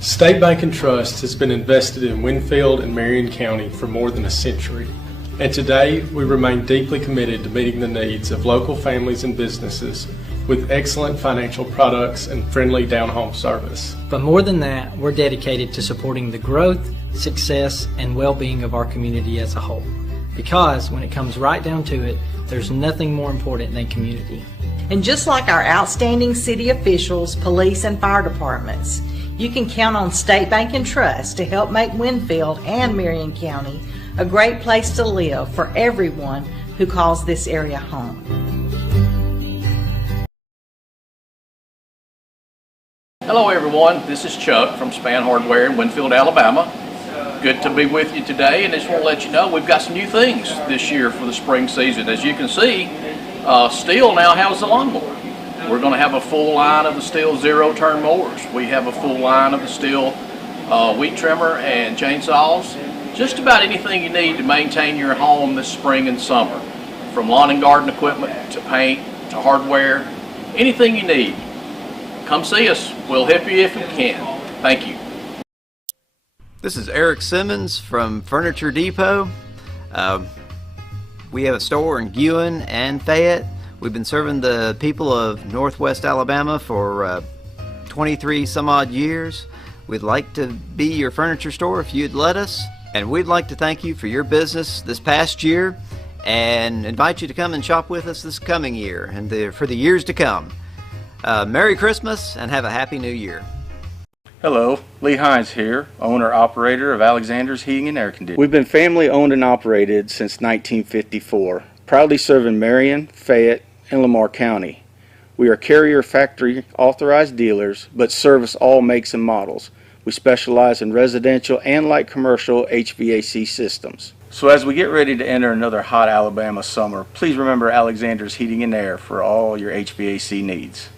State Bank and Trust has been invested in Winfield and Marion County for more than a century, and today we remain deeply committed to meeting the needs of local families and businesses with excellent financial products and friendly down-home service. But more than that, we're dedicated to supporting the growth, success, and well-being of our community as a whole. Because when it comes right down to it, there's nothing more important than community. And just like our outstanding city officials, police, and fire departments, you can count on State Bank and Trust to help make Winfield and Marion County a great place to live for everyone who calls this area home. Hello everyone, this is Chuck from Span Hardware in Winfield, Alabama. Good to be with you today, and I just want to let you know we've got some new things this year for the spring season. As you can see, Stihl now has the lawnmower. We're going to have a full line of the Stihl zero-turn mowers. We have a full line of the Stihl weed trimmer and chainsaws. Just about anything you need to maintain your home this spring and summer. From lawn and garden equipment to paint to hardware, anything you need. Come see us. We'll help you if we can. Thank you. This is Eric Simmons from Furniture Depot. We have a store in Guin and Fayette. We've been serving the people of Northwest Alabama for 23 some odd years. We'd like to be your furniture store if you'd let us. And we'd like to thank you for your business this past year and invite you to come and shop with us this coming year and for the years to come. Merry Christmas and have a Happy New Year. Hello, Lee Hines here, owner-operator of Alexander's Heating and Air Conditioning. We've been family-owned and operated since 1954, proudly serving Marion, Fayette, and Lamar County. We are carrier factory authorized dealers, but service all makes and models. We specialize in residential and light commercial HVAC systems. So as we get ready to enter another hot Alabama summer, please remember Alexander's Heating and Air for all your HVAC needs.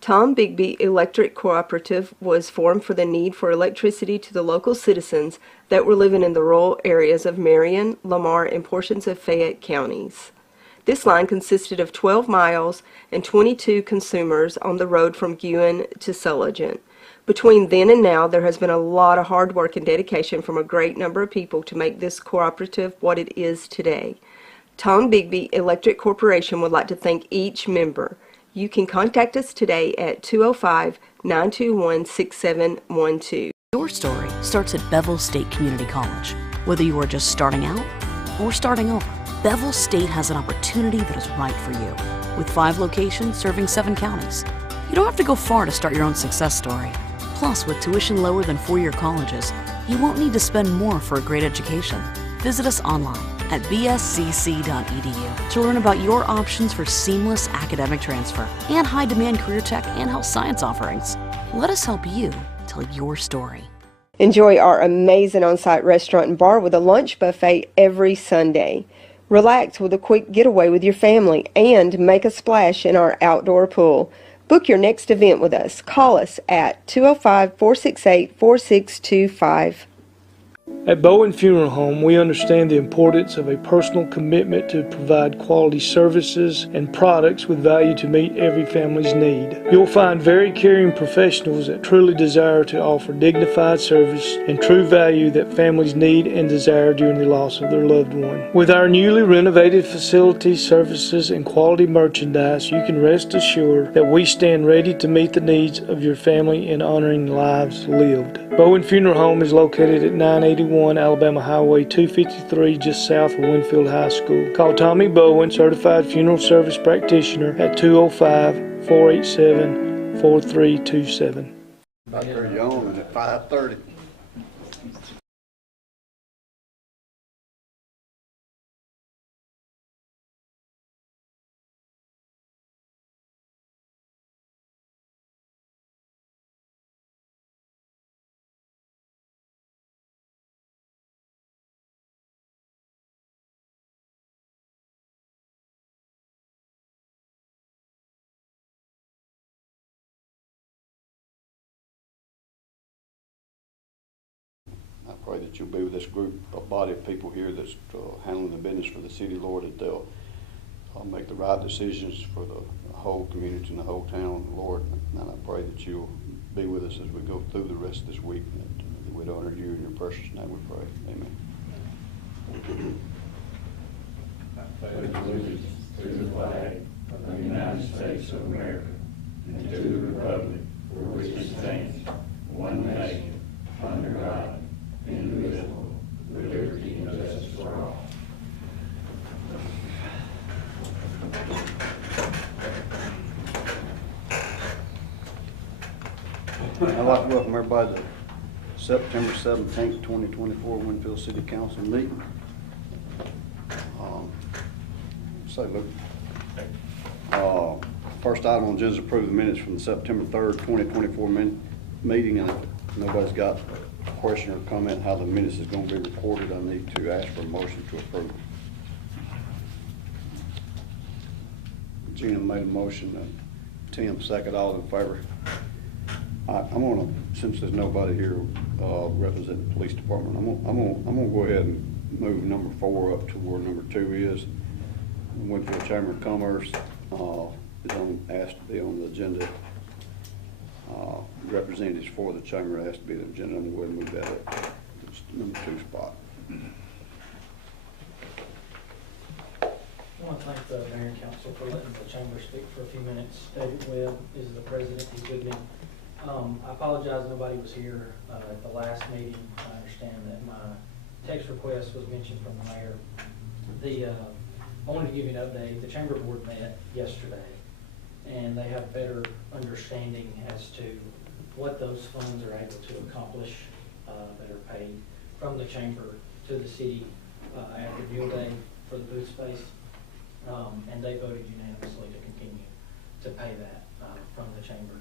Tom Bigby Electric Cooperative was formed for the need for electricity to the local citizens that were living in the rural areas of Marion, Lamar, and portions of Fayette counties. This line consisted of 12 miles and 22 consumers on the road from Guin to Sulligent. Between then and now, there has been a lot of hard work and dedication from a great number of people to make this cooperative what it is today. Tom Bigby Electric Corporation would like to thank each member. You can contact us today at 205-921-6712. Your story starts at Bevel State Community College. Whether you are just starting out or starting over, Bevel State has an opportunity that is right for you. With 5 locations serving 7 counties. You don't have to go far to start your own success story. Plus, with tuition lower than 4-year colleges, you won't need to spend more for a great education. Visit us online at bscc.edu to learn about your options for seamless academic transfer and high-demand career tech and health science offerings. Let us help you tell your story. Enjoy our amazing on-site restaurant and bar with a lunch buffet every Sunday. Relax with a quick getaway with your family and make a splash in our outdoor pool. Book your next event with us. Call us at 205-468-4625. At Bowen Funeral Home, we understand the importance of a personal commitment to provide quality services and products with value to meet every family's need. You'll find very caring professionals that truly desire to offer dignified service and true value that families need and desire during the loss of their loved one. With our newly renovated facilities, services, and quality merchandise, you can rest assured that we stand ready to meet the needs of your family in honoring lives lived. Bowen Funeral Home is located at 981 Alabama Highway 253, just south of Winfield High School. Call Tommy Bowen, Certified Funeral Service Practitioner, at 205-487-4327. Back there yawning at 5:30. I pray that you'll be with this group, a body of people here that's handling the business for the city, Lord, that they'll make the right decisions for the whole community and the whole town, Lord. And I pray that you'll be with us as we go through the rest of this week, and that we'd honor you in your precious name we pray. Amen. pledge allegiance to the flag of the United States of America and to the republic for which it stands, one nation, under God, indivisible, with liberty and justice for all. I'd like to welcome everybody to September 17th, 2024 Winfield City Council meeting. Say, look, first item on the agenda is approve the minutes from the September 3rd, 2024 meeting, and if nobody's got a question or comment how the minutes is going to be recorded, I need to ask for a motion to approve. Gina made a motion, Tim second, all in favor. I'm gonna, since there's nobody here representing the police department, I'm gonna go ahead and move number 4 up to where number 2 is. Winfield Chamber of Commerce is asked to be on the agenda. Representatives for the chamber has to be on the agenda. I'm going to move that up. It's number 2 spot. I want to thank the mayor and council for letting the chamber speak for a few minutes. David Webb is the president. He's with me. I apologize nobody was here at the last meeting. I understand that my text request was mentioned from the mayor. I wanted to give you an update. The chamber board met yesterday, and they have better understanding as to what those funds are able to accomplish that are paid from the chamber to the city after Deal Day for the booth space. And they voted unanimously to continue to pay that from the chamber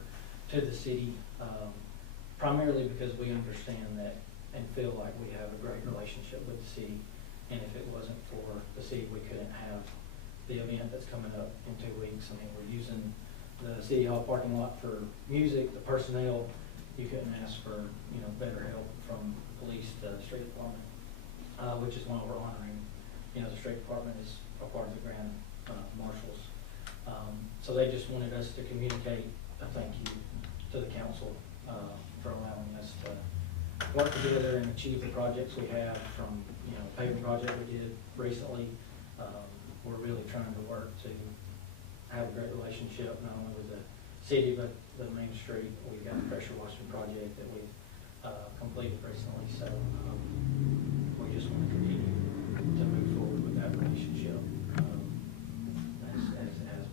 to the city, primarily because we understand that and feel like we have a great relationship with the city. And if it wasn't for the city, we couldn't have the event that's coming up in 2 weeks. I mean, we're using the City Hall parking lot for music, the personnel. You couldn't ask for, better help from police to the street department, which is why we're honoring. The street department is a part of the grand marshals. So they just wanted us to communicate a thank you to the council for allowing us to work together and achieve the projects we have, from paving project we did recently. We're really trying to work to have a great relationship not only with the city but the main street. We've got the pressure washing project that we've completed recently, so we just want to continue to move forward with that relationship as it has been.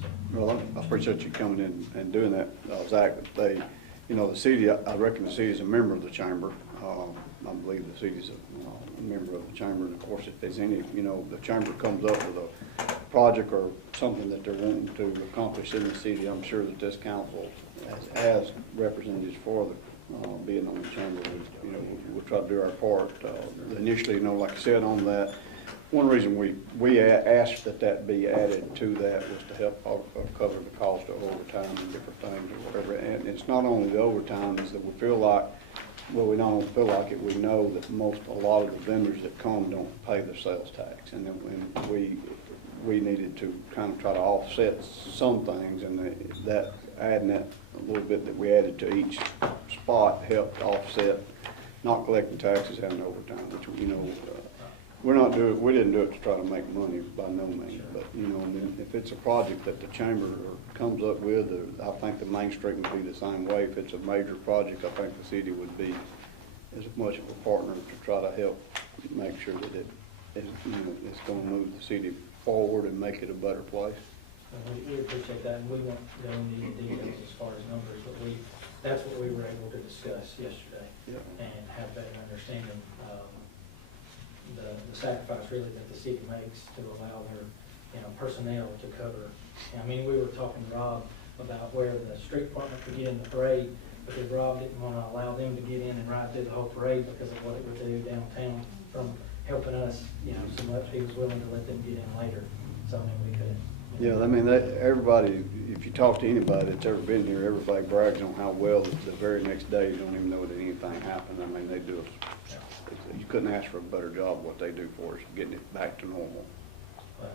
So. Well, I appreciate you coming in and doing that, Zach. The city, I reckon the city is a member of the chamber. I believe the city's a member of the chamber, and of course, if there's any, the chamber comes up with a project or something that they're wanting to accomplish in the city, I'm sure that this council, as representatives for the being on the chamber, we'll try to do our part. Initially, like I said on that, one reason we asked that be added to that was to help cover the cost of overtime and different things or whatever. And it's not only the overtime, is that we feel like, well, we not only feel like it, we know that a lot of the vendors that come don't pay their sales tax. And we needed to kind of try to offset some things, and that adding that a little bit that we added to each spot helped offset not collecting taxes, having overtime, which, we didn't do it to try to make money by no means, but, if it's a project that the chamber comes up with, I think the Main Street would be the same way. If it's a major project, I think the city would be as much of a partner to try to help make sure that it's going to move the city forward and make it a better place. We appreciate that, and we won't go into the details as far as numbers, but that's what we were able to discuss yesterday. Yep. And have better understanding the sacrifice really that the city makes to allow their personnel to cover. I mean, we were talking to Rob about where the street department could get in the parade, because Rob didn't want to allow them to get in and ride through the whole parade because of what it would do downtown from helping us, so much. He was willing to let them get in later. So I mean, we couldn't. Yeah, I mean, everybody, if you talk to anybody that's ever been here, everybody brags on how well the very next day you don't even know that anything happened. I mean, they do you couldn't ask for a better job what they do for us, getting it back to normal.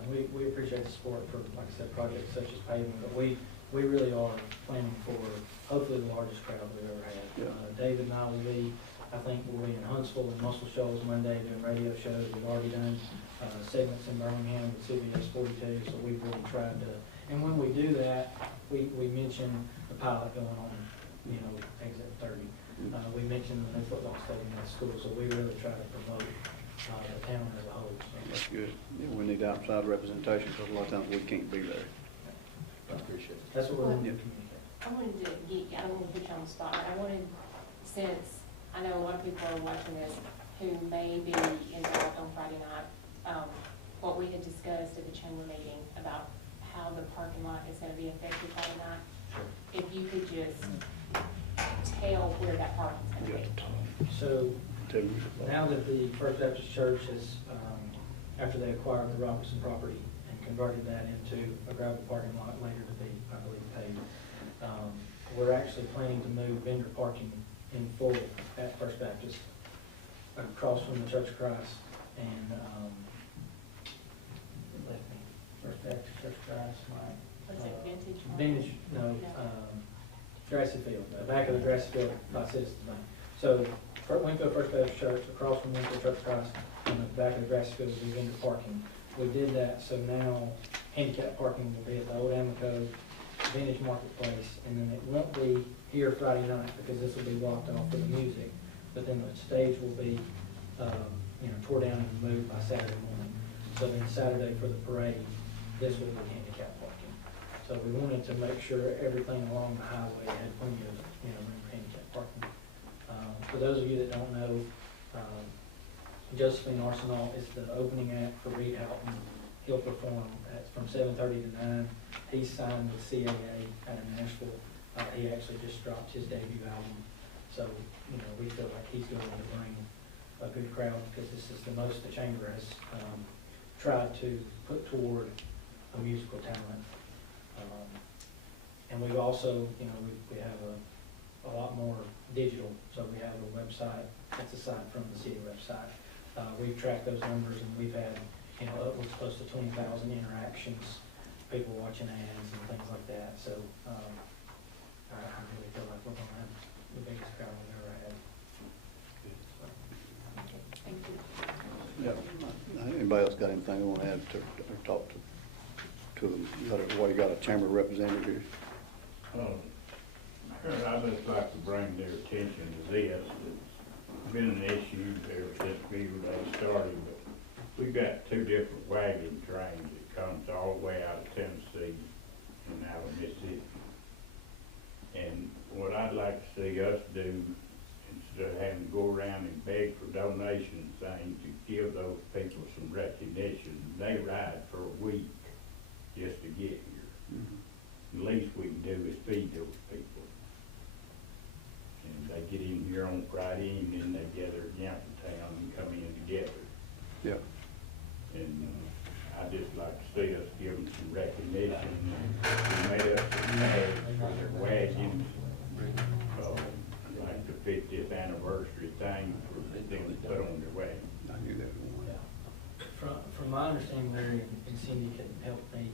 We appreciate the support for, like I said, projects such as paving, but we really are planning for hopefully the largest crowd we've ever had. Yeah. David and I will be, I think we'll be in Huntsville and Muscle Shoals Monday doing radio shows. We've already done segments in Birmingham with CBS 42, so we've really tried to, and when we do that, we mention the pilot going on, exit 30. We mentioned the new football stadium at school, so we really try to promote the town as a whole. So. That's good. Yeah, we need outside representation, because a lot of times we can't be there. I appreciate it. That's what we're going to Yeah. communicate. I wanted to get, I don't want to put you on the spot. I wanted, since I know a lot of people are watching this who may be involved on Friday night, what we had discussed at the chamber meeting about how the parking lot is going to be affected Friday night. If you could just tell where that parking's going to be. So now that the First Baptist Church has, after they acquired the Robertson property and converted that into a gravel parking lot later to be, I believe, paved, we're actually planning to move vendor parking in full at First Baptist across from the Church of Christ and First Baptist Church of Christ, What's it, Vintage? Vintage, no, Grassy Field, the back of the Grassy Field by Citizens Bank. So Winfield First Baptist Church, across from Winfield Church of Christ, on the back of the Grassy Field will be vendor parking. We did that, so now handicap parking will be at the old Amico Vintage Marketplace, and then it won't be here Friday night because this will be blocked off for the music, but then the stage will be, tore down and moved by Saturday morning. So then Saturday for the parade, this will be handicap parking. So we wanted to make sure everything along the highway had plenty of, room for handicap parking. For those of you that don't know, Josephine Arsenal is the opening act for Reed Houghton. He'll perform from 7:30 to 9. He's signed with CAA out of Nashville. He actually just dropped his debut album. So, we feel like he's going to bring a good crowd because this is the most the chamber has tried to put toward a musical talent. And we've also, we have a lot more digital. So we have a website that's aside from the city website. We've tracked those numbers and we've had, upwards close to 20,000 interactions, people watching ads and things like that. So I really feel like we're going to have the biggest crowd we've ever had. Thank you. Yeah. Anybody else got anything they want to add to or talk to them? You got a chamber representative here? I'd just like to bring their attention to this. It's been an issue ever since Beaver Day started, but we've got two different wagon trains that comes all the way out of Tennessee and out of Mississippi. And what I'd like to see us do, instead of having to go around and beg for donations, things to give those people some recognition. They ride for a week just to get here. Mm-hmm. The least we can do is feed those people. And they get in here on Friday evening, they gather at Youngstown and come in together. Yeah. And I'd just like to see us give them some recognition. We made up some tags for their wagons, like the 50th anniversary thing for them to put on their wagon. I knew that one. Yeah. From my understanding, Larry and Cindy can help me,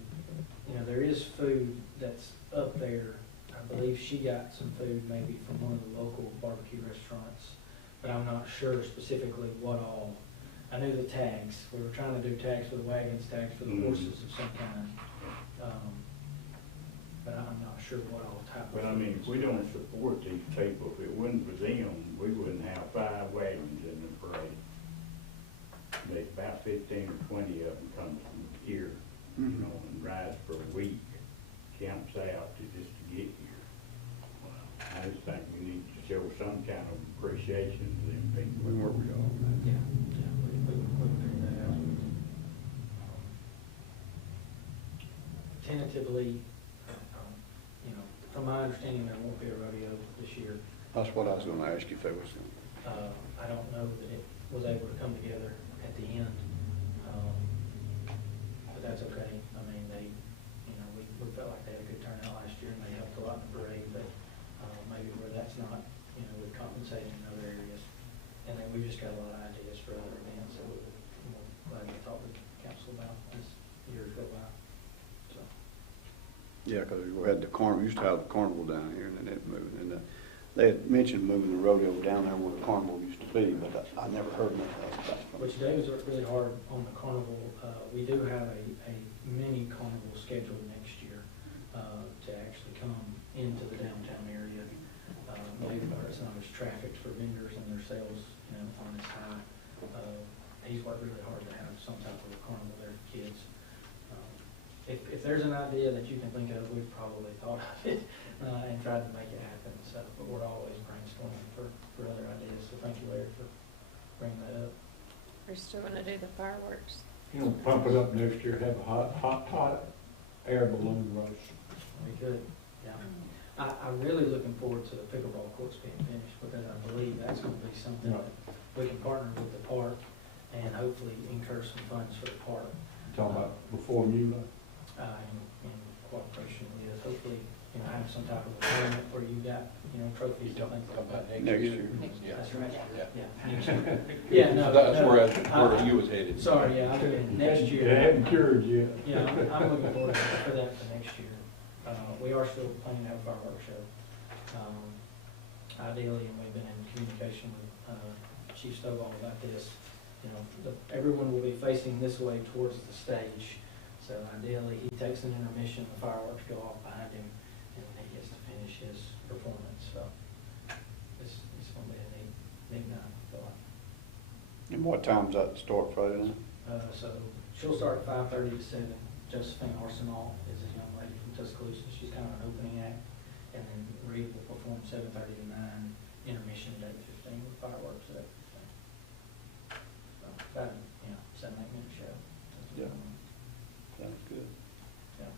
there is food that's up there. I believe she got some food maybe from one of the local barbecue restaurants, but I'm not sure specifically what all. I knew the tags. We were trying to do tags for the wagons, tags for the horses of some kind. But I'm not sure what all type of. But I mean, if we don't support these people, if it wasn't for them, we wouldn't have 5 wagons in the parade. There's about 15 or 20 of them comes from here, and rides for a week, camps out just to get here. I just think we need to show some kind of appreciation to them people. We work with y'all on that. Yeah, we figured that out. Tentatively, from my understanding, there won't be a rodeo this year. That's what I was going to ask you if there was. I don't know that it was able to come together at the end, but that's okay. I mean, we felt like they had a good turnout last year and they helped a lot in the parade, but maybe where that's not, we've compensated in other areas. And then we've just got a lot of ideas for other events, so we're glad to talk with council about this, Yeah, because we had the carnival, used to have the carnival down here, and then it moved. And they had mentioned moving the rodeo down there where the carnival used to be, but I never heard anything else about it. Which Dave was really hard on the carnival. We do have a mini carnival scheduled next year to actually come into the downtown area. Maybe it's not as trafficked for vendors and their sales, on this high. He's worked really hard to have some type of a carnival there for kids. If there's an idea that you can think of, we've probably thought of it and tried to make it happen. So, but we're always brainstorming for other ideas. So thank you, Larry, for bringing that up. We're still gonna do the fireworks. Pump it up next year, have a hot air balloon roast. We could, yeah. I'm really looking forward to the pickleball courts being finished because I believe that's going to be something that we can partner with the park and hopefully incur some funds for the park. Talking about before MULA? In cooperation with, hopefully, have some type of a tournament where you got, trophies and things like that. Next year. That's right. Yeah. Next year. Yeah, no. That's no, where you was headed. Sorry, yeah, I mean, next year. They haven't cured yet. Yeah, I'm looking forward for that for next year. We are still planning to have a fireworks show. Ideally, and we've been in communication with Chief Stovall about this, everyone will be facing this way towards the stage. So ideally, he takes an intermission, the fireworks go off behind him, and he gets to finish his performance. So it's going to be a neat night, I feel like. And what time's that start Friday night? So she'll start at 5:30 to 7. Josephine Arsenal is a young lady from Tuscaloosa. She's kind of an opening act. And then Reed will perform 7:30 to 9, intermission at 8:15 with fireworks at 8:15. So about a 7-8 minute show. Yeah. Sounds good. Yeah.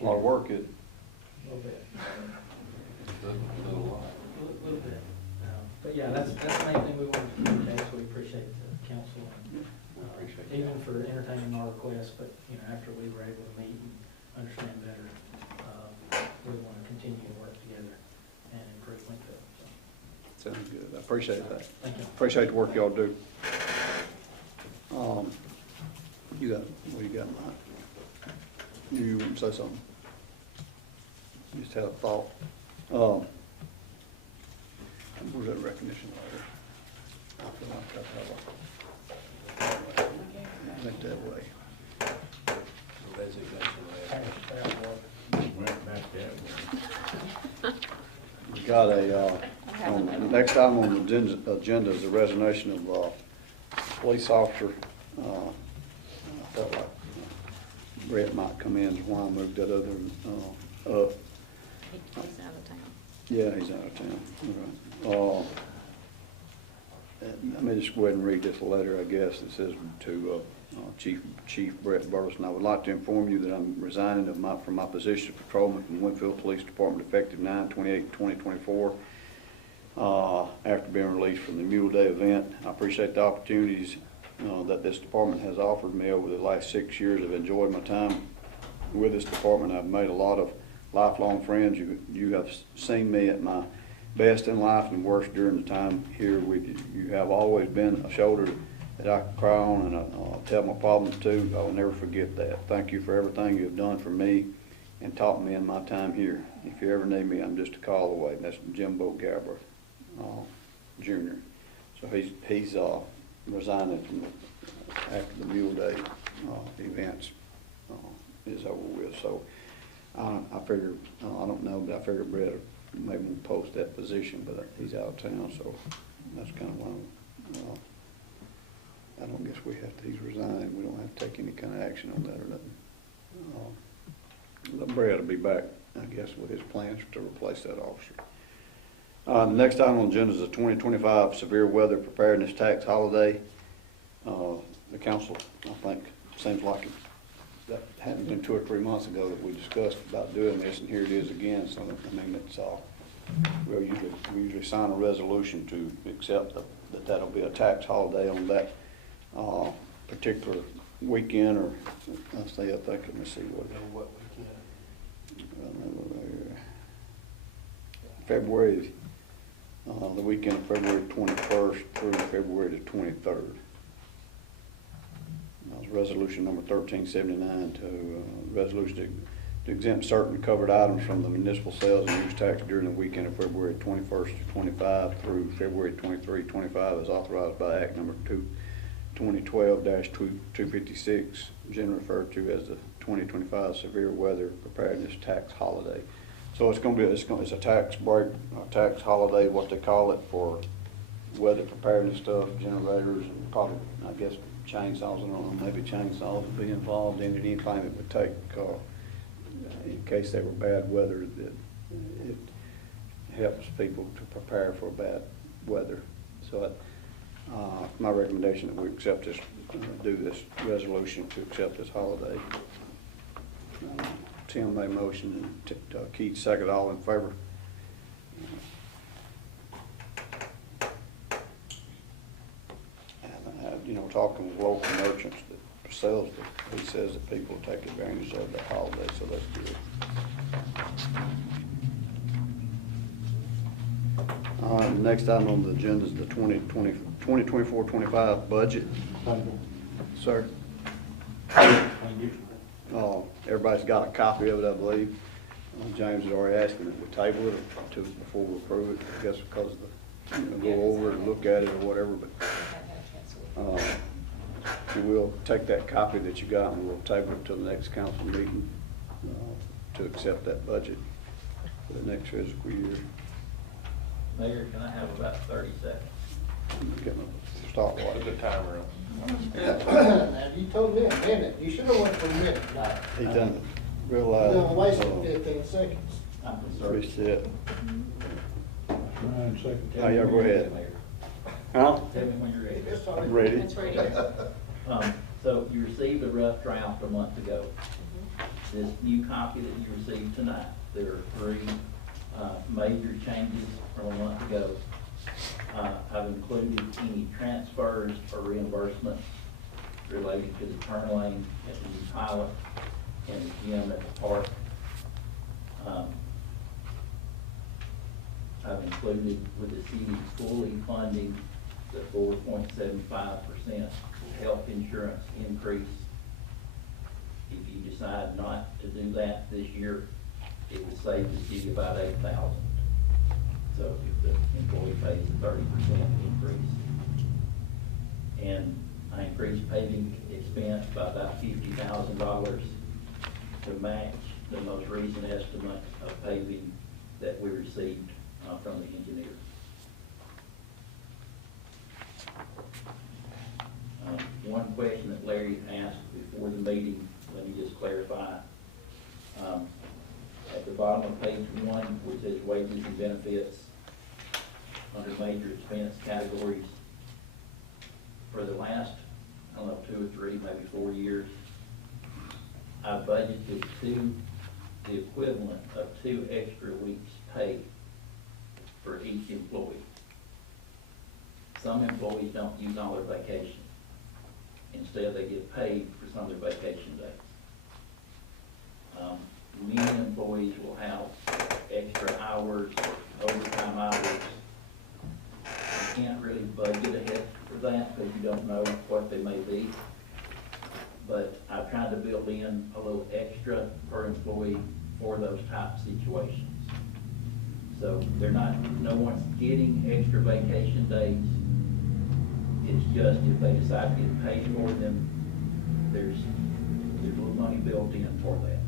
A lot of work, isn't it? A little bit. A little bit. But yeah, that's the main thing we wanted to communicate, so we appreciate the council and even for entertaining our requests, but after we were able to meet and understand better, we want to continue to work together and improve Winfield. So. Sounds good. I appreciate that. Thank you. Appreciate the work y'all do. You got, Mike? You want to say something? Just had a thought. Where's that recognition letter? I feel like I have a, think that way. We got next item on the agenda is the resignation of police officer. I felt like Brett might come in, is why I moved that other up. He's out of town. Yeah, he's out of town. All right. Let me just go ahead and read this letter, I guess. It says to Chief Brett Burleson, I would like to inform you that I'm resigning from my position of patrolman from Winfield Police Department effective 9/28/2024 after being released from the Mule Day event. I appreciate the opportunities that this department has offered me over the last 6 years. I've enjoyed my time with this department. I've made a lot of lifelong friends. You have seen me at my best in life and worst during the time here with you. You have always been a shoulder that I can cry on and I'll tell my problems to. I will never forget that. Thank you for everything you have done for me and taught me in my time here. If you ever need me, I'm just a call away. That's Jimbo Gabber, Jr. So he's resigning from after the Mule Day events is over with. So I figured, I don't know, but I figured Brett maybe we'll post that position, but he's out of town, so that's kind of one. I don't guess we have to. He's resigning. We don't have to take any kind of action on that or nothing. Brett will be back, I guess, with his plans to replace that officer. The next item on the agenda is the 2025 Severe Weather Preparedness Tax Holiday. The council, I think, seems like that hadn't been 2 or 3 months ago that we discussed about doing this, and here it is again. So I mean, it's we usually sign a resolution to accept that that'll be a tax holiday on that particular weekend, or let's see, I think, let me see what weekend. February, the weekend of February 21st through February the 23rd. That was resolution number 1379 to resolution to exempt certain covered items from the municipal sales and use tax during the weekend of February 21st to 25 through February 23, 25 as authorized by Act Number 2012-256, generally referred to as the 2025 Severe Weather Preparedness Tax Holiday. So it's a tax break, a tax holiday, what they call it, for weather preparedness stuff, generators, and probably, I guess, chainsaws. I don't know, maybe chainsaws would be involved in it, anything that would take, in case they were bad weather, that it helps people to prepare for bad weather. So my recommendation that we accept this, do this resolution to accept this holiday. Tim made a motion and Keith seconded. All in favor? Talking with local merchants that sells he says that people take advantage of that holiday, so that's good. All right, the next item on the agenda is the 2024-25 budget. Sir? Everybody's got a copy of it, I believe. James had already asked me if we table it or before we approve it, I guess because of the, go over it and look at it or whatever, but we'll take that copy that you got and we'll table it to the next council meeting to accept that budget for the next fiscal year. Mayor, can I have about 30 seconds? Get my stopwatch. Put the timer on. Now, you told me a minute. You should have went for a minute. No. He done real loud. No, wasted 15 seconds. I'm concerned. Reset. Ryan, second. Oh, yeah, go ahead. Huh? Tell me when you're ready. I'm ready. It's ready. So you received a rough draft a month ago. This new copy that you received tonight, there are 3 major changes from a month ago. I've included any transfers or reimbursements related to the turn lane at the new pilot and the gym at the park. I've included with the city fully funding the 4.75% health insurance increase. If you decide not to do that this year, it would save the city about $8,000. So if the employee pays a 30% increase. And I increased paving expense by about $50,000 to match the most recent estimate of paving that we received from the engineer. One question that Larry asked before the meeting, let me just clarify. At the bottom of page 1, which says wages and benefits, under major expense categories, for the last, I don't know, 2 or 3, maybe 4 years, I budgeted the equivalent of 2 extra weeks pay for each employee. Some employees don't use all their vacation. Instead, they get paid for some of their vacation days. Many employees will have extra hours or overtime hours. You can't really budget ahead for that because you don't know what they may be. But I've tried to build in a little extra per employee for those type of situations. So no one's getting extra vacation days. It's just if they decide to get paid for them, there's a little money built in for that.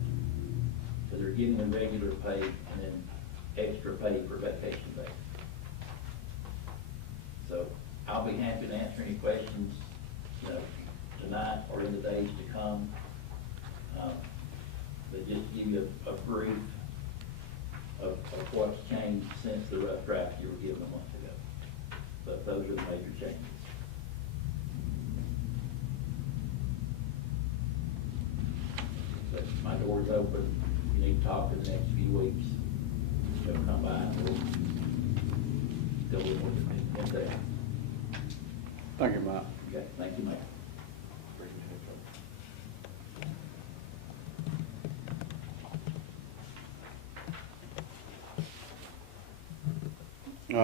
So they're getting the regular pay and then extra pay for vacation days. So I'll be happy to answer any questions, tonight or in the days to come. But just give you a brief of what's changed since the rough draft you were given a month ago. But those are the major changes. But my door's open. If you need to talk in the next few weeks, come by and we'll go with what's there. Thank you, Mike. Okay, thank you, Mike.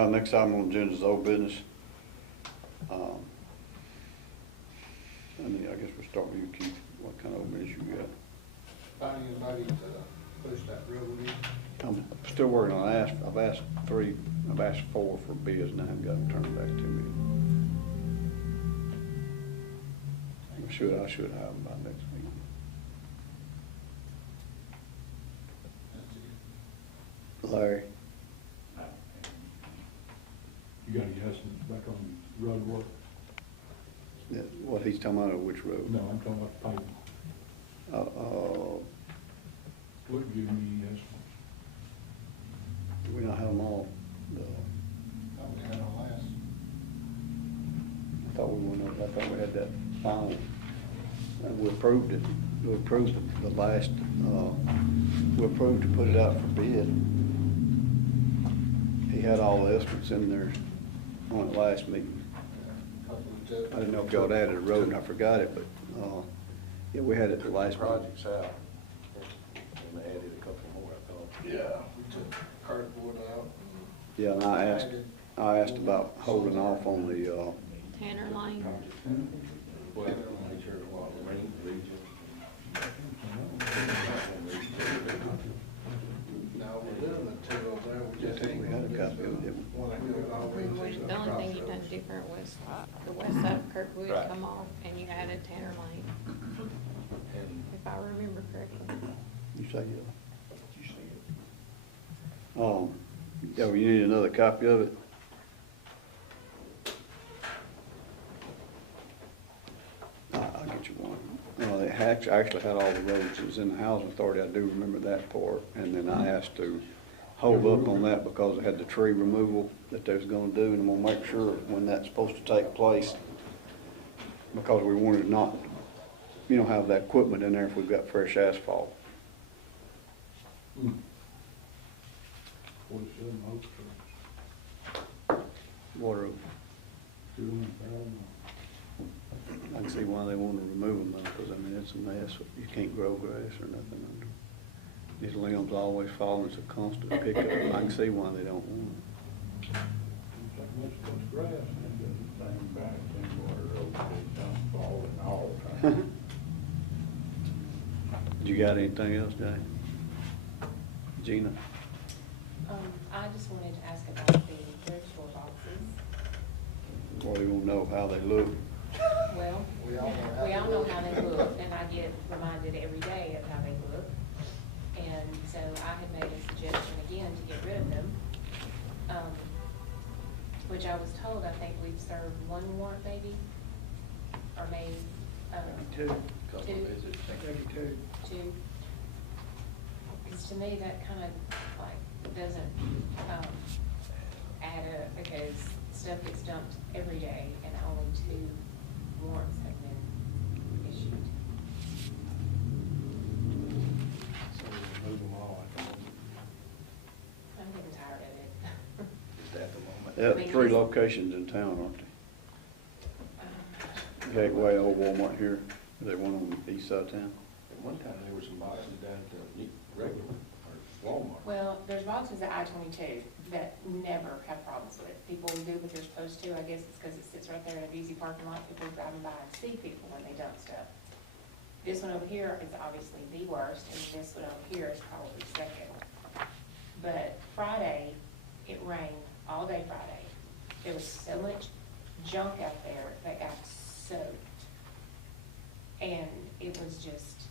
Next item on the agenda is old business. I guess we'll start with you, Keith. What kind of old business you got? Finding anybody to push that road in. I'm still working on I've asked 4 for bids and I haven't got them turned back to me. I should have them by next week. Larry, You got any estimates back on road work? what he's talking about, which road? No, I'm talking about paving. What give me any estimates? We don't have them all. Thought we had on last. I thought we had that final, and we approved it. We approved the last, we approved to put it out for bid. He had all the estimates in there on the last meeting. I didn't know if y'all added a road and I forgot it, but, yeah, we had it the last meeting. Projects out, and they added a couple more, I thought. Yeah, we took cardboard out. Yeah, and I asked about holding off on the, Tanner Lane. Well, make sure it was rain region. No, we're doing the two over there, we just ain't. we had a copy of it. One that goes all the way to the The only thing you've done different was the west side of Kirkwood Right. come off and you added Tanner Lane, And if I remember correctly. You say, yeah. Yeah, well, you need another copy of it? I'll get you one. They actually had all the roads. It was in the housing authority. I do remember that part. And then I asked to hold up on that because they had the tree removal that they was gonna do, and I'm gonna make sure when that's supposed to take place, because we wanted to not, have that equipment in there if we've got fresh asphalt. 47 Oak Street. Water, 200,000. I can see why they want to remove them though, because it's a mess. You can't grow grass or nothing under. These limbs always falling, it's a constant pickup. I can see why they don't want them. Seems like much grass, and it doesn't bang back, and water over it, dump falling all the time. You got anything else, Jay? Gina? I just wanted to ask about the thrift store boxes. Well, you want to know how they look. Well, we all know how they look, and I get reminded every day of how they look. And so I had made a suggestion again to get rid of them, which I was told, I think we've served one warrant maybe, or maybe, Two. Couple of visits. Maybe two. two. Because to me, that kind of like doesn't add up, because stuff gets dumped every day and only 2 warrants have been issued. So we remove them all, I think. I'm getting tired of it. Just at the moment. They have 3 locations in town, aren't they? Gateway, Old Walmart here. They one on the east side of town. At one time, there were some boxes down at the regular, or Walmart. Well, there's boxes at I-22 that never have problems with. People do what they're supposed to. I guess it's because it sits right there in a busy parking lot. People are driving by and see people when they dump stuff. This one over here is obviously the worst, and this one over here is probably second. But Friday, it rained all day Friday. There was so much junk out there that got soaked. And it was just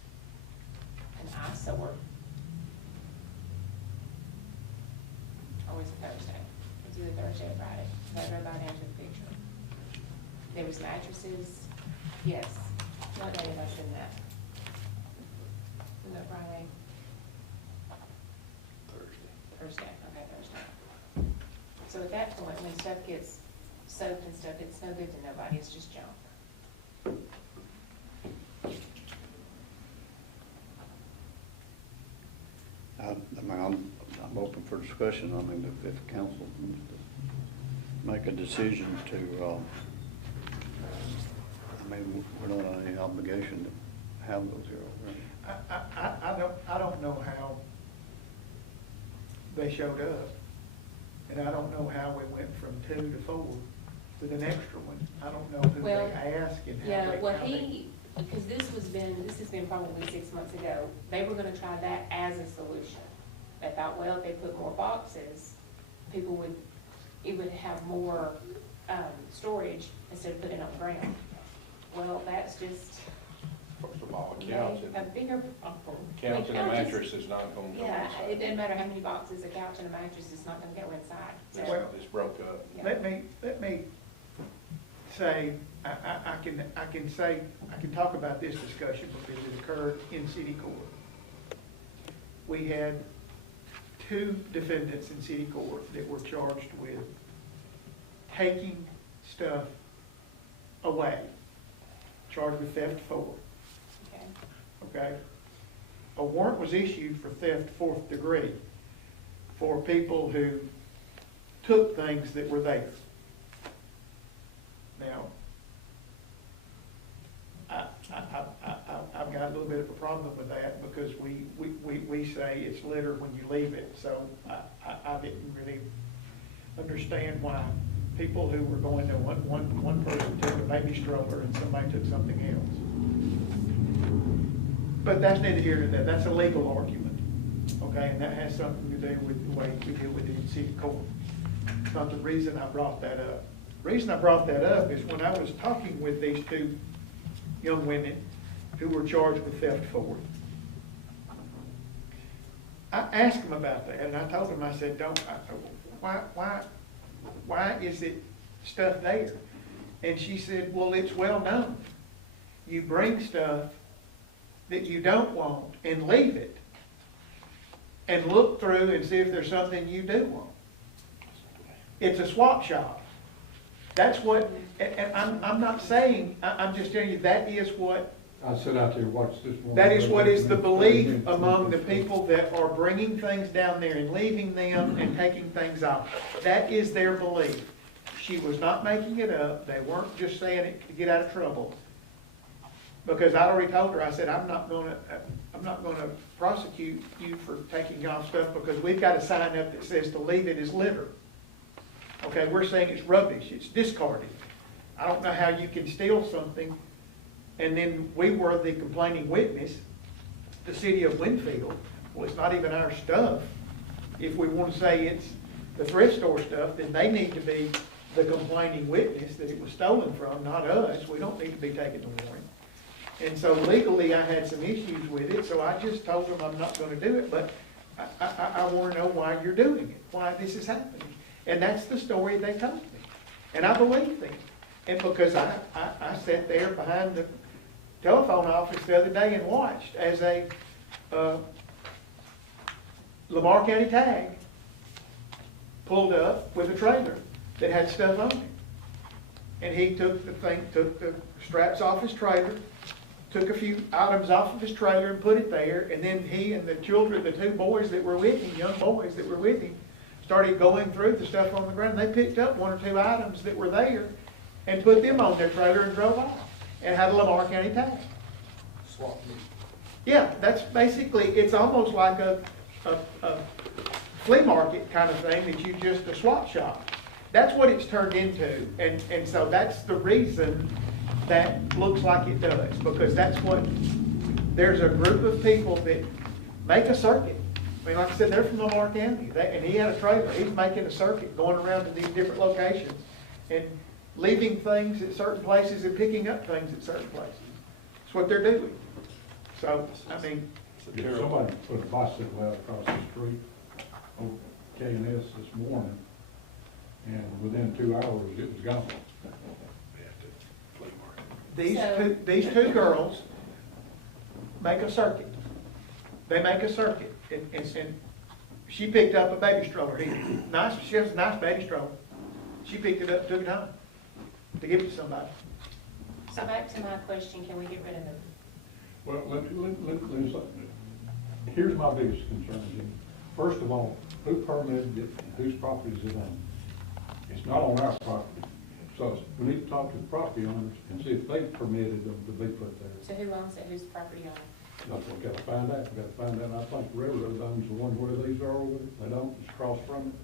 an eyesore. Or was it Thursday? It was either Thursday or Friday. I drove by down to the picture. There was mattresses. Yes. What day did I send that? Was that Friday? Thursday. Okay, Thursday. So at that point, when stuff gets soaked and stuff, it's no good to nobody. It's just junk. I'm open for discussion. I mean, if the council needs to make a decision to, we're not under any obligation to have those here already. I don't know how they showed up, and I don't know how we went from 2 to 4 with an extra one. I don't know who they Well, asked and how yeah, they. well, how he because this has been probably 6 months ago, they were gonna try that as a solution. They thought, well, if they put more boxes, it would have more, storage instead of putting it on the ground. Well, that's just, First of all, a you couch, know, a bigger. couch and a couches- mattress is not gonna go Yeah, inside. it doesn't matter how many boxes, a couch and a mattress is not gonna go inside. So, It's broke up. yeah. Let me say, I can talk about this discussion because it occurred in city court. We had 2 defendants in city court that were charged with taking stuff away, charged with theft 4. Okay. Okay? A warrant was issued for theft 4th degree for people who took things that were there. Now, I've got a little bit of a problem with that because we say it's litter when you leave it. So I didn't really understand why people who were going to, one person took a baby stroller and somebody took something else. But that's neither here nor there. That's a legal argument, okay? And that has something to do with the way we deal with it in city court. It's not the reason I brought that up. The reason I brought that up is when I was talking with these 2 young women who were charged with theft 4. I asked them about that, and I told them, I said, why is it stuff there? And she said, well, it's well known. You bring stuff that you don't want and leave it and look through and see if there's something you do want. It's a swap shop. That's what, and I'm not saying, I'm just telling you, that is what, I sit out there and watch this one. that is what is the belief among the people that are bringing things down there and leaving them and taking things off. That is their belief. She was not making it up. They weren't just saying it to get out of trouble. Because I already told her, I said, I'm not gonna prosecute you for taking off stuff because we've got a sign up that says to leave it is litter. Okay, we're saying it's rubbish, it's discarded. I don't know how you can steal something, and then we were the complaining witness, the city of Winfield. Well, it's not even our stuff. If we want to say it's the thrift store stuff, then they need to be the complaining witness that it was stolen from, not us. We don't need to be taking the warrant. And so legally, I had some issues with it, so I just told them I'm not going to do it, but I want to know why you're doing it, why this is happening. And that's the story they told me. And I believe them. And because I sat there behind the telephone office the other day and watched as a Lamar County tag pulled up with a trailer that had stuff on it. And he took the straps off his trailer, took a few items off of his trailer and put it there, and then he and the children, the 2 boys that were with him, young boys that were with him, started going through the stuff on the ground. They picked up 1 or 2 items that were there and put them on their trailer and drove off and had a Lamar County tag. Swap meet. Yeah, that's basically, it's almost like a flea market kind of thing that you just, a swap shop. That's what it's turned into, and so that's the reason that looks like it does, because that's what, there's a group of people that make a circuit. I mean, like I said, they're from Lamar County, and he had a trailer. He's making a circuit, going around to these different locations and leaving things at certain places and picking up things at certain places. That's what they're doing. So, I mean, If somebody put a bicycle out across the street on K&S this morning, and within 2 hours, it was gone. these two girls make a circuit. They make a circuit, and she picked up a baby stroller. She has a nice baby stroller. She picked it up, took it home to give it to somebody. So back to my question, can we get rid of them? Well, here's my biggest concern, Jimmy. First of all, who permitted it and whose property is it on? It's not on our property. So we need to talk to the property owners and see if they permitted them to be put there. So who owns it, whose property owner? That's what we gotta find out. We gotta find out. And I think the railroad owns the one where these are over there. They don't, it's across from it.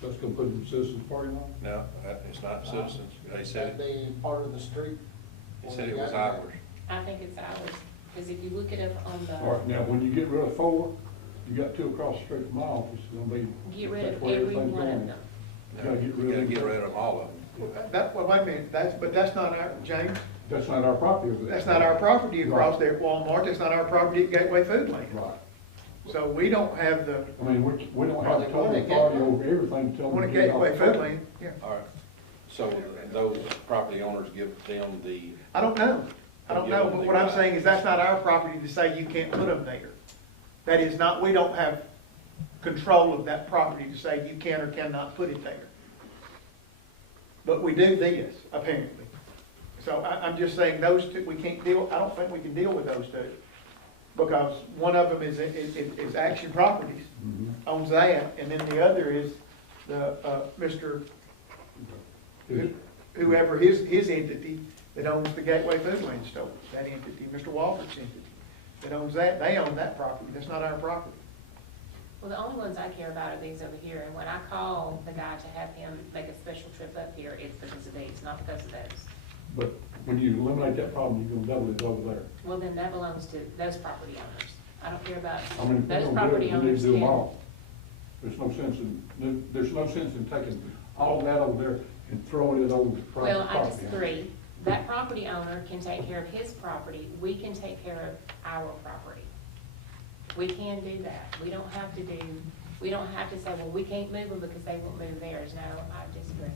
So that's gonna put them citizens parking on. No, it's not citizens. They said, That being part of the street. he said it was ours. I think it's ours, because if you look it up on the. All right, now, when you get rid of 4, you got 2 across the street from my office, it's gonna be. Get rid that's of where every everything's one of going. them. You gotta get rid of them. all of them. Well, wait a minute, but that's not our, James, That's not our property over there. that's not our property across there at Walmart, that's not our property at Gateway Food Land. Right. So we don't have the, I mean, we don't have total authority over everything until. one at we get off Gateway the Food property. Land, yeah. All right, so those property owners give them the, I don't know, but what I'm saying is that's not our property to say you can't put them there. That is not, we don't have control of that property to say you can or cannot put it there. But we do this, apparently. So I'm just saying those two, we can't deal, I don't think we can deal with those two. Because one of them is Action Properties, owns that, and then the other is the, Mr. Whoever his entity that owns the Gateway Food Land store, that entity, Mr. Walter's entity, that owns that, they own that property, that's not our property. Well, the only ones I care about are these over here, and when I call the guy to have him make a special trip up here, it's because of these, not because of those. But when you eliminate that problem, you're gonna double it over there. Well, then that belongs to those property owners. I don't care about, I mean, if we're those gonna do property it, we need owners to do them can. all. There's no sense in taking all that over there and throwing it over the private Well, property. I disagree. That property owner can take care of his property, we can take care of our property. We can do that. We don't have to say, well, we can't move them because they won't move theirs. No, I disagree.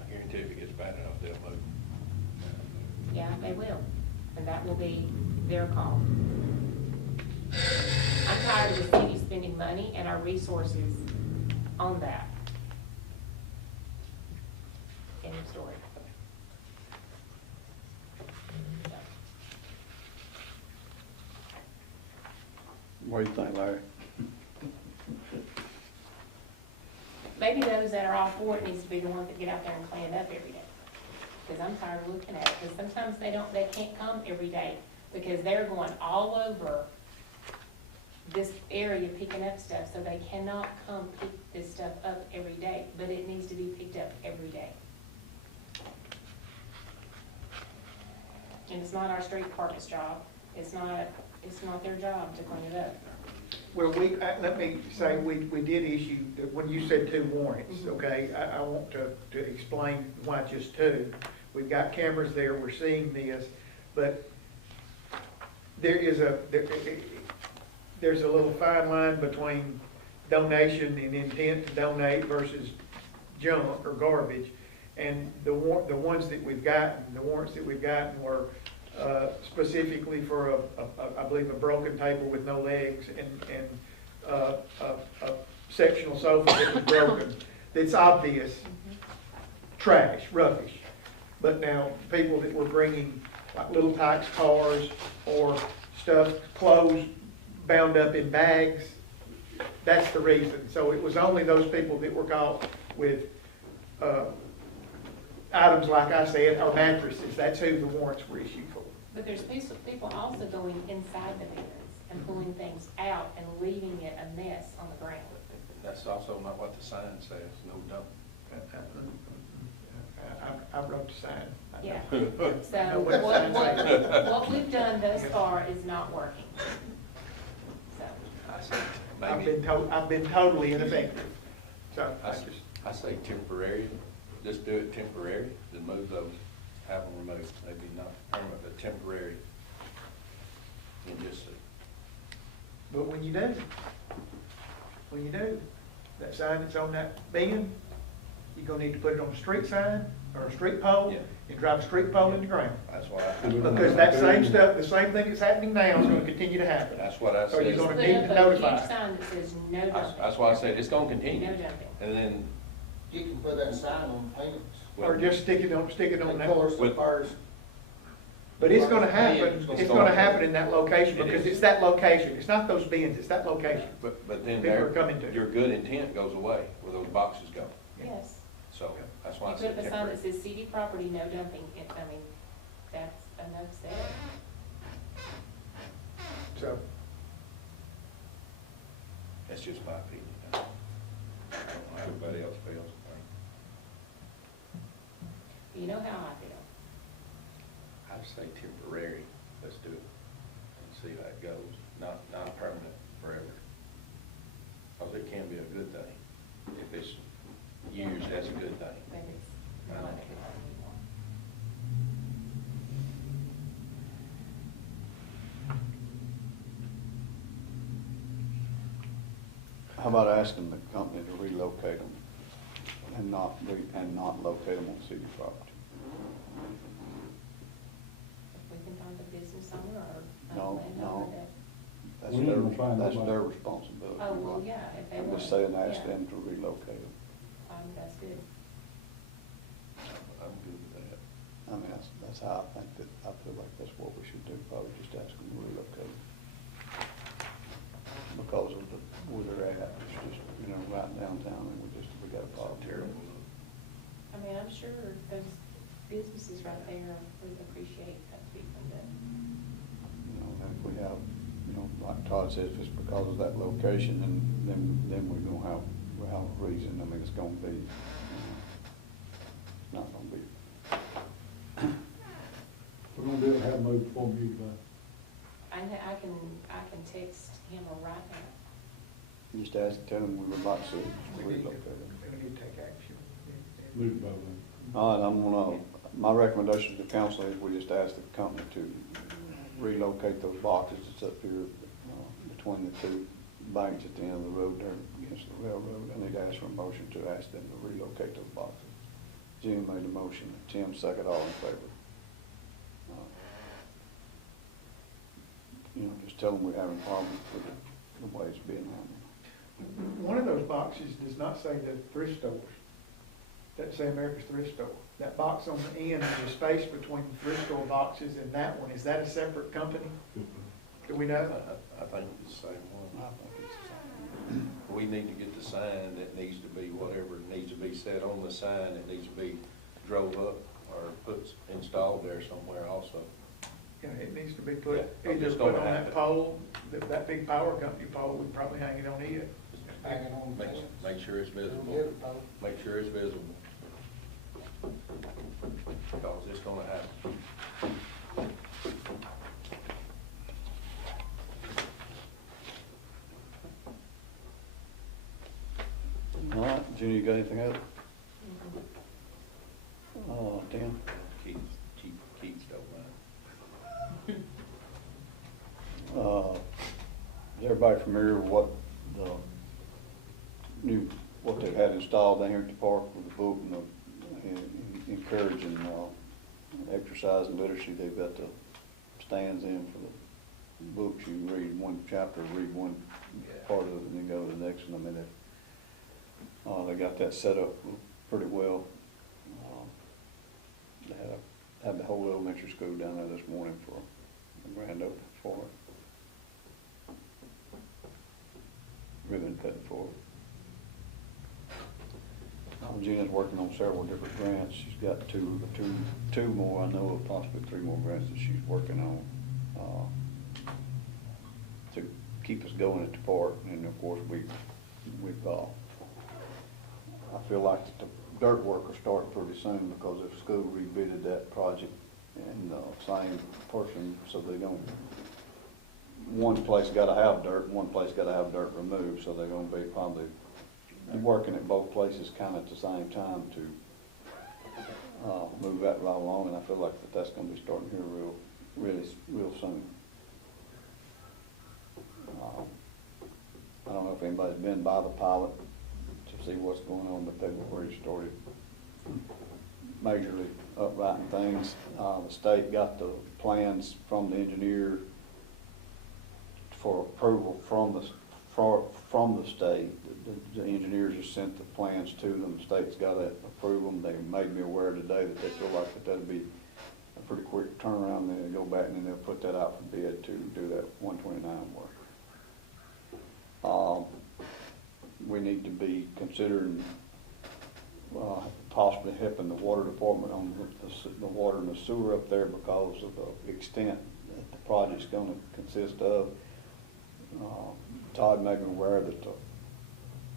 I guarantee if it gets bad enough, they'll move. Yeah, they will, and that will be their call. I'm tired of the city spending money and our resources on that. End of story. What do you think, Larry? Maybe those that are all for it needs to be the ones that get out there and clean it up every day. Because I'm tired of looking at it, because sometimes they can't come every day, because they're going all over this area picking up stuff, so they cannot come pick this stuff up every day, but it needs to be picked up every day. And it's not our street department's job, it's not their job to clean it up. Well, let me say, we did issue, when you said 2 warrants, okay, I want to explain why just 2. We've got cameras there, we're seeing this, but there's a little fine line between donation and intent to donate versus junk or garbage. And the warrants that we've gotten were specifically for I believe a broken table with no legs and a sectional sofa that was broken. It's obvious trash, rubbish. But now people that were bringing like Little Tikes cars or stuff, clothes bound up in bags, that's the reason. So it was only those people that were caught with items like I said, or mattresses. That's who the warrants were issued for. But there's people also going inside the bins and pulling things out and leaving it a mess on the ground. That's also not what the sign says, no dump. I wrote the sign. Yeah. I know So what the sign says. what we've done thus far is not working. So, I say I've been totally ineffective. So I say temporary, just do it temporary, then move those, have them removed, maybe not permanent, but temporary. And just see. But when you do, that sign that's on that bin, you're gonna need to put it on a street sign or a street pole and drive a street pole in the ground. That's why I. Because that same stuff, the same thing that's happening now is gonna continue to happen. That's what I So you're said. gonna put need up to a notify. huge sign that says no dumping. That's why I said it's gonna continue. No dumping. And then, You can put that sign on the fence. Or just stick it on Of that. course, the first, But it's gonna happen, it's gonna happen in that location, because it's that location, it's not those bins, it's that location. but then People are coming to. your good intent goes away where those boxes go. Yes. So that's why You I put said up a sign temporary. that says CD property, no dumping. I mean, that's enough said. So, That's just my opinion. I don't know how everybody else feels. You know how I feel. I say temporary, let's do it and see how it goes, not permanent forever. Because it can be a good thing, if it's used as a good thing. But it's not a good thing anymore. How about asking the company to relocate them and not locate them on city property? If we can find a business owner or a No, landowner that. That's We ain't gonna find that's nobody. their responsibility. Oh, well, yeah, if they I'm want. just saying, ask yeah. them to relocate them. That's good. I'm good with that. I mean, that's how I think that, I feel like that's what we should do, probably just ask them to relocate them. Because of where they're at, it's just, right downtown, and we got a problem. Terrible. I mean, I'm sure those businesses right there would appreciate that people that. And if we have, like Todd says, if it's because of that location, then we're gonna have a reason. I mean, it's gonna be, it's not gonna be. We're gonna do it, have moved before we do that. I can text him right now. Just tell them we would like to relocate them. We need to take action. Move by then. All right, my recommendation to the council is we just ask the company to relocate those boxes that's up here between the two banks at the end of the road there against the railroad. I need to ask for a motion to ask them to relocate those boxes. Jim made the motion, Tim second, all in favor. Just tell them we're having problems with the way it's being handled. One of those boxes does not say the thrift stores. Doesn't say America's Thrift Store. That box on the end, there's a space between the thrift store boxes and that one. Is that a separate company? Do we know? I think it's the same one. I think it's the same. We need to get the sign that needs to be, whatever needs to be set on the sign, it needs to be drove up or installed there somewhere also. Yeah, it needs to be put, Yeah, either just put don't on have that to. pole, that big power company pole, we'd probably hang it on it. Hanging on the fence. Make sure it's visible. Yeah, probably. Make sure it's visible. Because it's gonna happen. All right, Junior, you got anything else? Tim? Keeps don't mind. Is everybody familiar with what they've had installed down here at the park with the book and encouraging exercise and literacy? They've got the stands in for the books. You can read one chapter, read one part of it, and then go to the next one. I mean, they got that set up pretty well. They had the whole elementary school down there this morning for a grand opening for it. Ribbon cutting for it. Gina's working on several different grants. She's got two more, I know of, possibly three more grants that she's working on to keep us going at the park. And of course, I feel like the dirt work will start pretty soon because if school rebid that project and same person, so they don't. One place got to have dirt, one place got to have dirt removed, so they're going to be probably working at both places kind of at the same time to move that right along, and I feel like that's going to be starting here real soon. I don't know if anybody's been by the pilot to see what's going on, but they've already started majorly uprighting things. The state got the plans from the engineer for approval from the state. The engineers have sent the plans to them. The state's got to approve them. They made me aware today that they feel like that'd be a pretty quick turnaround. Then they go back and then they'll put that out for bid to do that 129 work. We need to be considering possibly helping the water department on the water and the sewer up there because of the extent that the project's going to consist of. Todd made me aware that the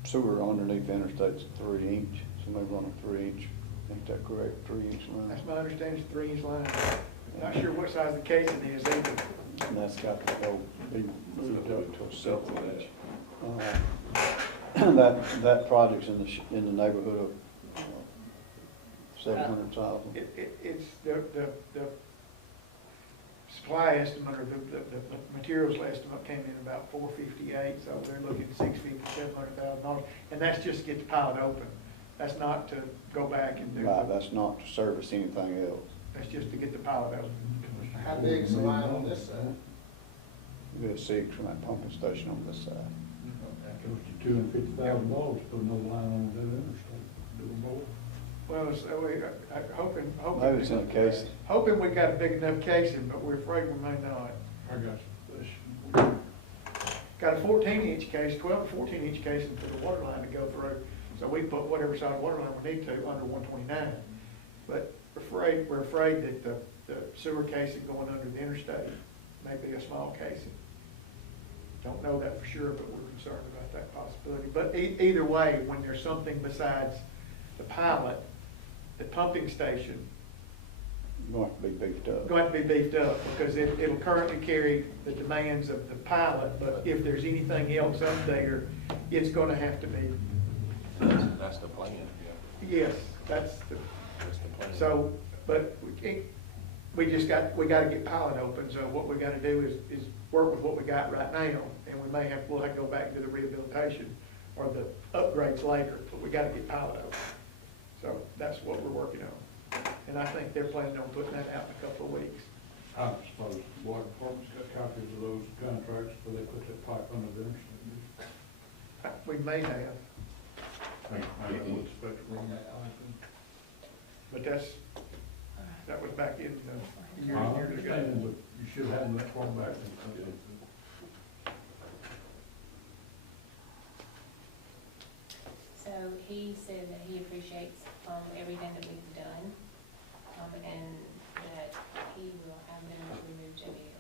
sewer underneath the interstate's 3 inch. Somebody running 3 inch. Ain't that correct? 3 inch line. That's my understanding, it's 3 inch line. Not sure what size the casing is either. And that's got to go, be moved up to a silver edge. That project's in the neighborhood of 700,000. It's the supply estimate or the materials estimate came in about 458, so they're looking at $650,000, $700,000, and that's just to get the pilot open. That's not to go back and do. Right, that's not to service anything else. That's just to get the pilot open. How big is the line on this side? We'll get a 6 from that pumping station on this side. That goes to $250,000 to put another line on that interstate, doing more. Well, so hoping. Maybe it's in a casing. Hoping we got a big enough casing, but we're afraid we may not. I got you. Got a 14-inch case, 12 to 14-inch casing for the water line to go through. So we put whatever size water line we need to under 129. But we're afraid that the sewer casing going under the interstate may be a small casing. Don't know that for sure, but we're concerned about that possibility. But either way, when there's something besides the pilot, the pumping station, Going to be beefed up. going to be beefed up because it'll currently carry the demands of the pilot, but if there's anything else up there, it's going to have to be. That's the plan, yeah. Yes, that's the plan. So, but we got to get pilot open. So what we got to do is work with what we got right now, and we'll have to go back to the rehabilitation or the upgrades later. But we got to get pilot open. So that's what we're working on, and I think they're planning on putting that out in a couple of weeks. I suppose the water department's got copies of those contracts where they put that pipe under the interstate. We may have, I don't expect wrong that. but that was back in years I and years ago. understand, but you should have them that far back. So he said that he appreciates everything that we've done, and that he will have them removed immediately.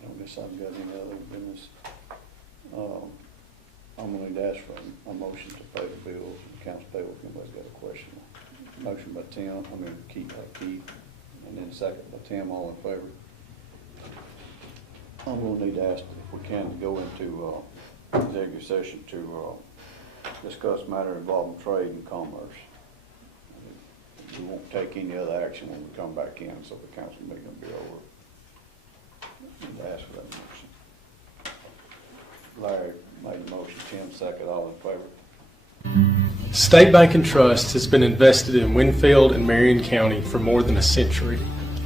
I don't guess I've got any other business. I'm going to ask for a motion to pay the bills, accounts payable, if anybody's got a question. Motion by Keith, and then second by Tim, all in favor. I'm going to need to ask if we can go into executive session to discuss matter involving trade and commerce. We won't take any other action when we come back in, so the council meeting will be over. And ask for that motion. Larry made the motion, Tim second, all in favor. State Bank and Trust has been invested in Winfield and Marion County for more than a century.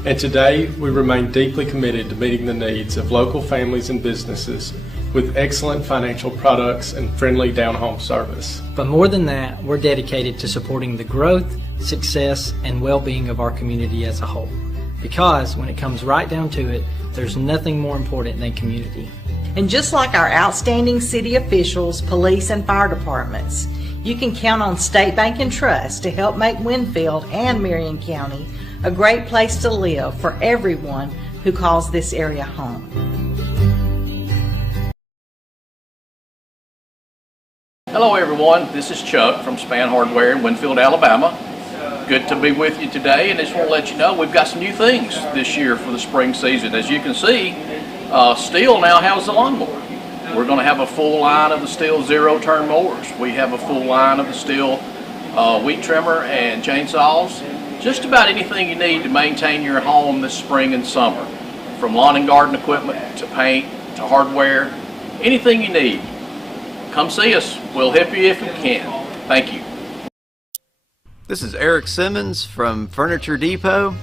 And today, we remain deeply committed to meeting the needs of local families and businesses with excellent financial products and friendly down-home service. But more than that, we're dedicated to supporting the growth, success, and well-being of our community as a whole. Because when it comes right down to it, there's nothing more important than community. And just like our outstanding city officials, police, and fire departments, you can count on State Bank and Trust to help make Winfield and Marion County a great place to live for everyone who calls this area home. Hello everyone, this is Chuck from Span Hardware in Winfield, Alabama. Good to be with you today, and I just want to let you know we've got some new things this year for the spring season. As you can see, Stihl now has the lawnmower. We're going to have a full line of the Stihl zero-turn mowers. We have a full line of the Stihl weed trimmer and chainsaws. Just about anything you need to maintain your home this spring and summer. From lawn and garden equipment to paint to hardware, anything you need. Come see us. We'll help you if we can. Thank you. This is Eric Simmons from Furniture Depot.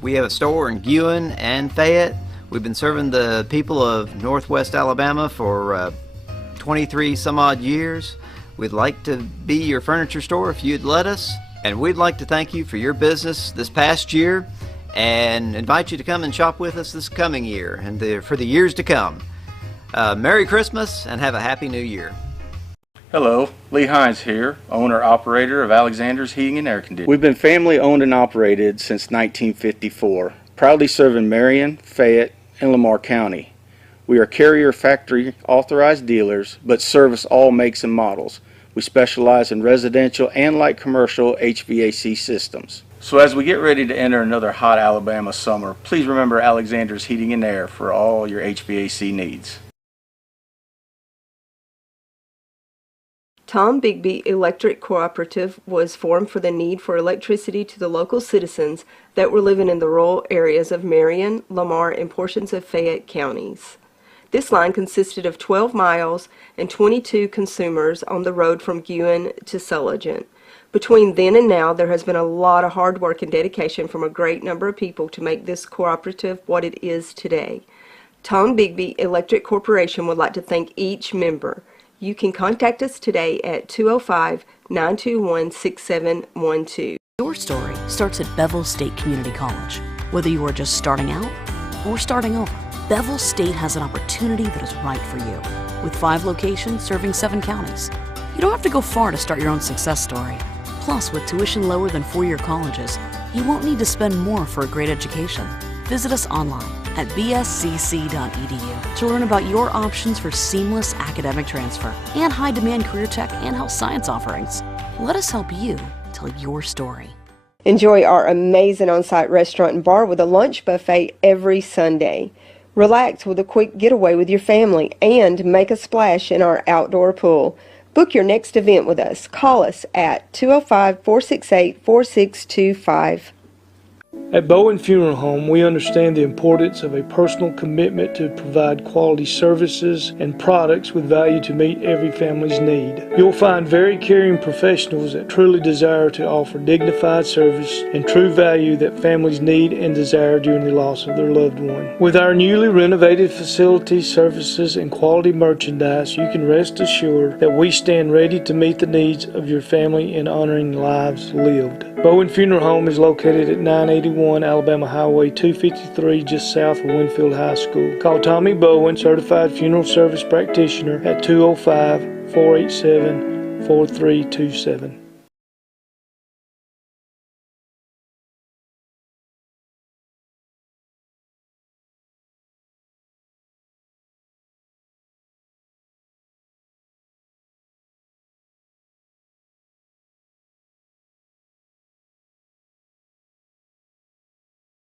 We have a store in Guin and Fayette. We've been serving the people of Northwest Alabama for 23 some odd years. We'd like to be your furniture store if you'd let us. And we'd like to thank you for your business this past year and invite you to come and shop with us this coming year and for the years to come. Merry Christmas and have a Happy New Year. Hello, Lee Hines here, owner-operator of Alexander's Heating and Air Conditioning. We've been family-owned and operated since 1954, proudly serving Marion, Fayette, and Lamar County. We are Carrier factory authorized dealers, but service all makes and models. We specialize in residential and light commercial HVAC systems. So as we get ready to enter another hot Alabama summer, please remember Alexander's Heating and Air for all your HVAC needs. Tom Bigby Electric Cooperative was formed for the need for electricity to the local citizens that were living in the rural areas of Marion, Lamar, and portions of Fayette counties. This line consisted of 12 miles and 22 consumers on the road from Guin to Sulligent. Between then and now, there has been a lot of hard work and dedication from a great number of people to make this cooperative what it is today. Tom Bigby Electric Corporation would like to thank each member. You can contact us today at 205-921-6712. Your story starts at Bevel State Community College. Whether you are just starting out or starting over, Bevel State has an opportunity that is right for you. With 5 locations serving 7 counties, you don't have to go far to start your own success story. Plus, with tuition lower than 4-year colleges, you won't need to spend more for a great education. Visit us online at bscc.edu to learn about your options for seamless academic transfer and high-demand career tech and health science offerings. Let us help you tell your story. Enjoy our amazing on-site restaurant and bar with a lunch buffet every Sunday. Relax with a quick getaway with your family and make a splash in our outdoor pool. Book your next event with us. Call us at 205-468-4625. At Bowen Funeral Home, we understand the importance of a personal commitment to provide quality services and products with value to meet every family's need. You'll find very caring professionals that truly desire to offer dignified service and true value that families need and desire during the loss of their loved one. With our newly renovated facilities, services, and quality merchandise, you can rest assured that we stand ready to meet the needs of your family in honoring lives lived. Bowen Funeral Home is located at 981 Alabama Highway 253, just south of Winfield High School. Call Tommy Bowen, Certified Funeral Service Practitioner, at 205-487-4327.